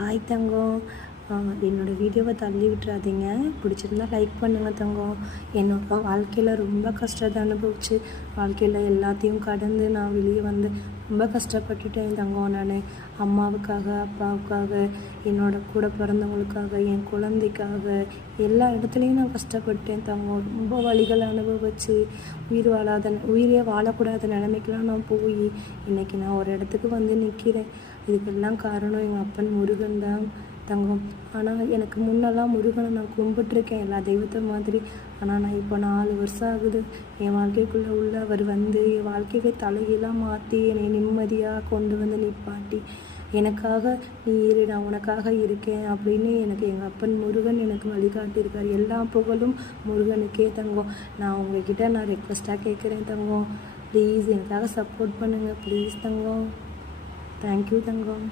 Hi தங்கம். என்னோடய வீடியோவை தள்ளி விட்டுறாதீங்க. பிடிச்சிருந்தா லைக் பண்ணுங்கள் தங்கம். என்னோட வாழ்க்கையில் ரொம்ப கஷ்டத்தை அனுபவிச்சு வாழ்க்கையில் எல்லாத்தையும் கடந்து நான் வெளியே வந்து ரொம்ப கஷ்டப்பட்டுட்டேன் தங்கம். நான் அம்மாவுக்காக, அப்பாவுக்காக, என்னோட கூட பிறந்தவங்களுக்காக, என் குழந்தைக்காக எல்லா இடத்துலையும் நான் கஷ்டப்பட்டேன் தங்கம். ரொம்ப வலிகளை அனுபவிச்சு உயிரே வாழக்கூடாத நிலைமைக்கெலாம் நான் போய் இன்றைக்கி நான் ஒரு இடத்துக்கு வந்து நிற்கிறேன். இதுக்கெல்லாம் காரணம் எங்கள் அப்பன் முருகன் தான் தங்கம். ஆனால் எனக்கு முன்னெல்லாம் முருகனை நான் கும்பிட்டுருக்கேன் எல்லா தெய்வத்தை மாதிரி. ஆனால் நான் இப்போ 4 வருஷம் ஆகுது என் வாழ்க்கைக்குள்ளே உள்ள அவர் வந்து என் வாழ்க்கையை தலைகீழாக மாற்றி என்னை நிம்மதியாக கொண்டு வந்து நிப்பாட்டி எனக்காக நீ இரு, நான் உனக்காக இருக்கேன் அப்படின்னு எனக்கு எங்கள் அப்பன் முருகன் எனக்கு வழிகாட்டியிருக்கார். எல்லா புகழும் முருகனுக்கே தங்கம். நான் உங்ககிட்ட நான் ரெக்வஸ்ட்டாக கேட்குறேன் தங்கம், ப்ளீஸ் எனக்காக சப்போர்ட் பண்ணுங்கள் ப்ளீஸ் தங்கம். Thank you Thangam.